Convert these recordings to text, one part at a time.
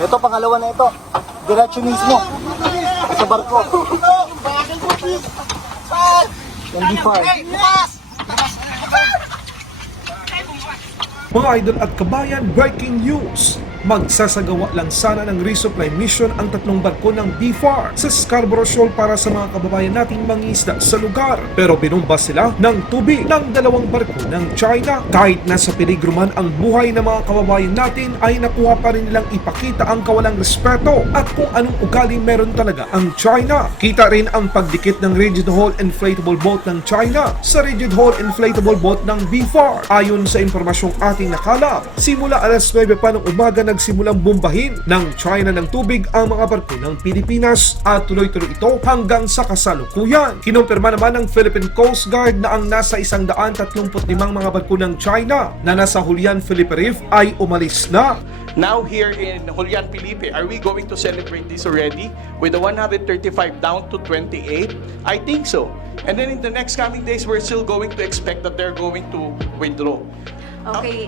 Ito, pangalawa na ito. Diretso mismo. Sa barko. Yung D5. Mga idol at kabayan, breaking news! Magsasagawa lang sana ng resupply mission ang tatlong barko ng BFAR sa Scarborough Shoal para sa mga kababayan nating mangisda sa lugar. Pero binumba sila ng tubig ng dalawang barko ng China. Kahit nasa peligro man ang buhay ng mga kababayan natin ay nakuha pa rin nilang ipakita ang kawalang respeto at kung anong ugali meron talaga ang China. Kita rin ang pagdikit ng rigid hull inflatable boat ng China sa rigid hull inflatable boat ng BFAR. Ayon sa impormasyong ating nakalap, simula alas 9 pa ng umaga nagsimulang bombahin ng China ng tubig ang mga barko ng Pilipinas at tuloy-tuloy ito hanggang sa kasalukuyan. Kinumpirma naman ng Philippine Coast Guard na ang nasa 135 mga barko ng China na nasa Julian Felipe Reef ay umalis na. Now here in Julian Felipe, are we going to celebrate this already with the 135 down to 28? I think so. And then in the next coming days, we're still going to expect that they're going to withdraw. Okay.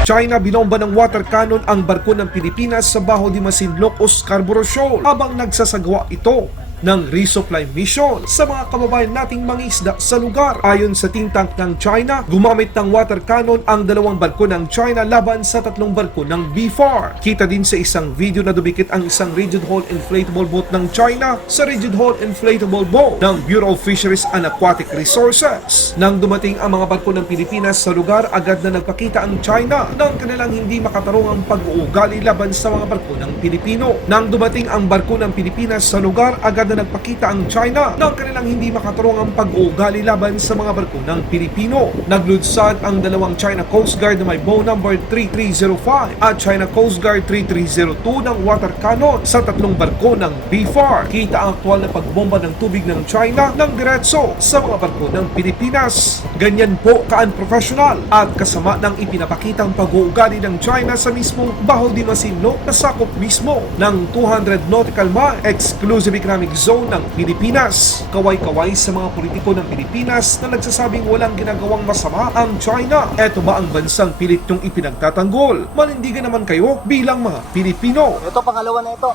China binomba ng water cannon ang barko ng Pilipinas sa Baho de Masinloc o Scarborough habang nagsasagawa ito ng resupply mission sa mga kababayan nating mangisda sa lugar. Ayon sa think tank ng China, gumamit ng water cannon ang dalawang barko ng China laban sa tatlong barko ng BFAR. Kita din sa isang video na dumikit ang isang rigid hull inflatable boat ng China sa rigid hull inflatable boat ng Bureau of Fisheries and Aquatic Resources. Nang dumating ang mga barko ng Pilipinas sa lugar, agad na nagpakita ang China ng kanilang hindi makatarungang pag-uugali laban sa mga barko ng Pilipino. Nang dumating ang barko ng Pilipinas sa lugar, agad na nagpakita ang China ng kanilang hindi makatarungang pag-uugali laban sa mga barko ng Pilipino. Naglunsad ang dalawang China Coast Guard na may bow number 3305 at China Coast Guard 3302 ng water cannon sa tatlong barko ng BFAR. Kita ang aktual na pagbomba ng tubig ng China ng diretso sa mga barko ng Pilipinas. Ganyan po ka-unprofessional at kasama ng ipinapakitang pag-uugali ng China sa mismong Baho de Masinloc na sakop mismo ng 200 nautical mile exclusive economic zone ng Pilipinas. Kaway-kaway sa mga politiko ng Pilipinas na nagsasabing walang ginagawang masama ang China. Eto ba ang bansang pilit yung ipinagtatanggol? Manindigan naman kayo bilang mga Pilipino. Ito, pangalawa na ito.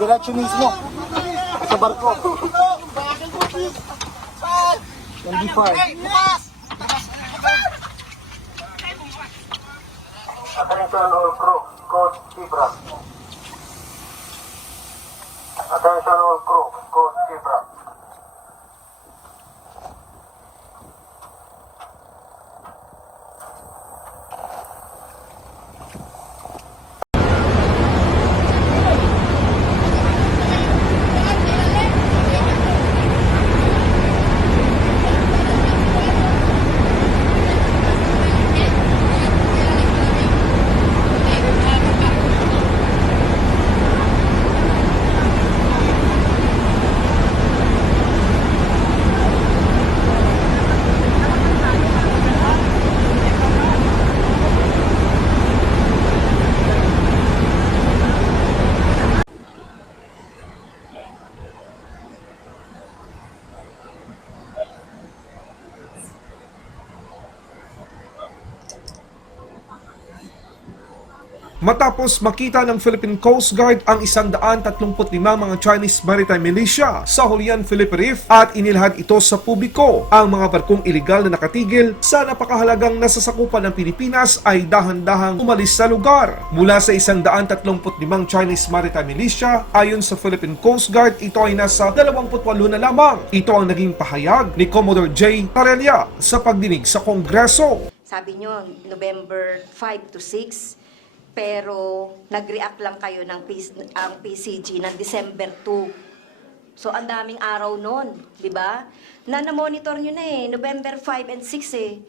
Diretso mismo. Sa barko. Yung D5. Attention all crew. Code Zebra. Attention all crew. Code Zebra. Matapos makita ng Philippine Coast Guard ang 135 mga Chinese maritime militia sa Julian Felipe Reef at inilahad ito sa publiko. Ang mga barkong ilegal na nakatigil sa napakahalagang nasasakupan ng Pilipinas ay dahan-dahang umalis sa lugar. Mula sa 135 Chinese maritime militia, ayon sa Philippine Coast Guard, ito ay nasa 28 na lamang. Ito ang naging pahayag ni Commodore J. Tarella sa pagdinig sa Kongreso. Sabi nyo, November 5 to 6, pero nag-react lang kayo ng P- ang PCG ng December 2. So, ang daming araw nun, di ba? Na na-monitor nyo na eh, November 5 and 6 eh.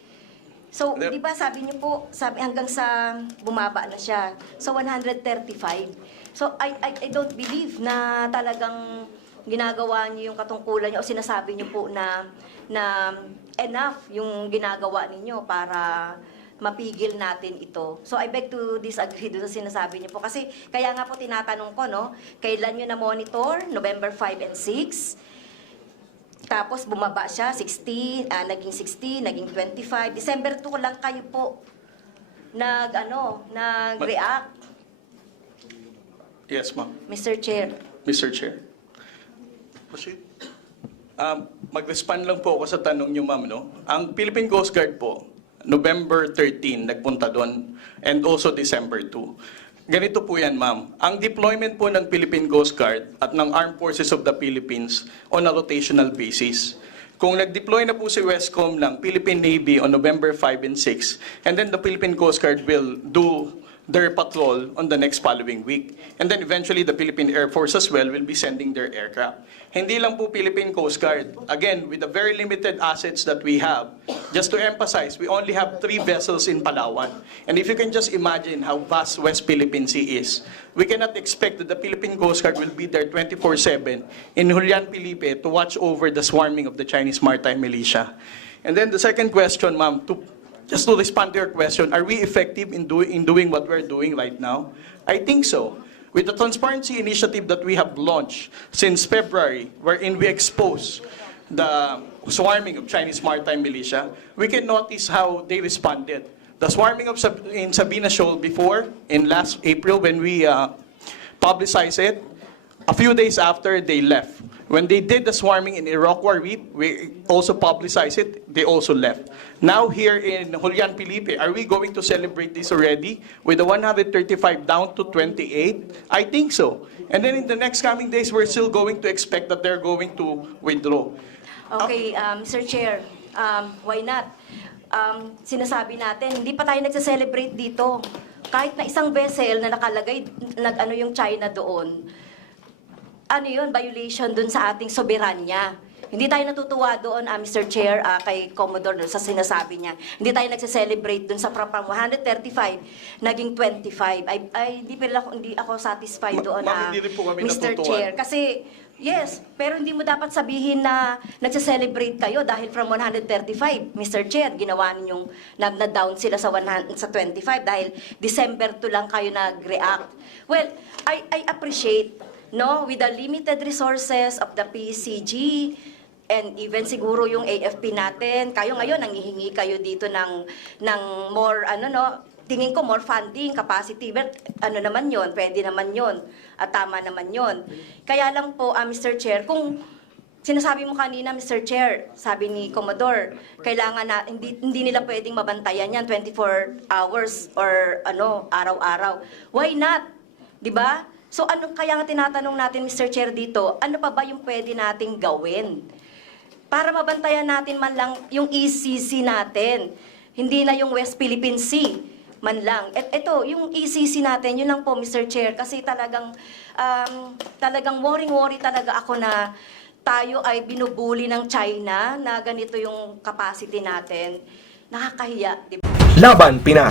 So, There- di ba sabi nyo po, sabi hanggang sa bumaba na siya. So, 135. So, I, I, I don't believe na talagang ginagawa niyo yung katungkulan niyo o sinasabi niyo po na na enough yung ginagawa ninyo para mapigil natin ito. So I beg to disagree doon sa sinasabi niyo po. Kasi kaya nga po tinatanong ko, no, kailan niyo na-monitor? November 5 and 6? Tapos bumaba siya, 16, ah, naging 16, naging 25. December 2 lang kayo po nag, ano, nag-react, Yes, ma'am. Mr. Chair. Mr. Chair. Proceed. Um, mag-respond lang po ako sa tanong niyo, ma'am. No? Ang Philippine Coast Guard po, November 13, nagpunta doon, and also December 2. Ganito po yan, ma'am. Ang deployment po ng Philippine Coast Guard at ng Armed Forces of the Philippines on a rotational basis. Kung nag-deploy na po si Westcom ng Philippine Navy on November 5 and 6, and then the Philippine Coast Guard will do their patrol on the next following week. And then eventually, the Philippine Air Force as well will be sending their aircraft. Hindi lang po Philippine Coast Guard. Again, with the very limited assets that we have, just to emphasize, we only have three vessels in Palawan. And if you can just imagine how vast West Philippine Sea is, we cannot expect that the Philippine Coast Guard will be there 24-7 in Julian Felipe to watch over the swarming of the Chinese maritime militia. And then the second question, ma'am, to just to respond to your question, are we effective in doing, in doing what we're doing right now? I think so. With the transparency initiative that we have launched since February, wherein we expose the swarming of Chinese maritime militia, we can notice how they responded. The swarming of Sab- in Sabina Shoal before, in last April, when we uh, publicized it, a few days after, they left. When they did the swarming in Iroquois Reef, we also publicized it, they also left. Now here in Julian Felipe, are we going to celebrate this already with the 135 down to 28? I think so. And then in the next coming days, we're still going to expect that they're going to withdraw. Okay, um, Mr. Chair, um, why not? Um, sinasabi natin, hindi pa tayo nagse-celebrate dito. Kahit na isang vessel na nakalagay, nag-ano yung China doon, ano yun, violation dun sa ating soberanya. Hindi tayo natutuwa doon, ah, Mr. Chair, ah, kay Commodore, no, sa sinasabi niya. Hindi tayo nagse-celebrate doon sa from 135, naging 25. Ay, ay hindi, pala ako, hindi ako satisfied doon, ma'am, ah, hindi rin po kami Mr. natutuwa. Chair. Kasi, yes, pero hindi mo dapat sabihin na nagse-celebrate kayo dahil from 135, Mr. Chair, ginawa ninyong na- na-down sila sa, 100, sa 25 dahil December 2 lang kayo nag-react. Well, I, I appreciate, no, with the limited resources of the PCG, and even siguro yung AFP natin, kayo ngayon, nangihingi kayo dito ng, ng more, ano no, tingin ko more funding capacity. But ano naman yon pwede naman yon at tama naman yon kaya lang po ah, Mr. Chair kung sinasabi mo kanina Mr. Chair sabi ni Commodore kailangan na hindi hindi nila pwedeng mabantayan yan 24 hours or ano araw-araw. Why not? 'di ba so ano kaya nga tinatanong natin Mr. Chair dito ano pa ba yung pwede nating gawin para mabantayan natin man lang yung ECC natin. Hindi na yung West Philippine Sea man lang. At ito, yung ECC natin, yun lang po, Mr. Chair, kasi talagang, um, talagang worrying-worry talaga ako na tayo ay binubuli ng China na ganito yung capacity natin. Nakakahiya, di ba? Laban Pinas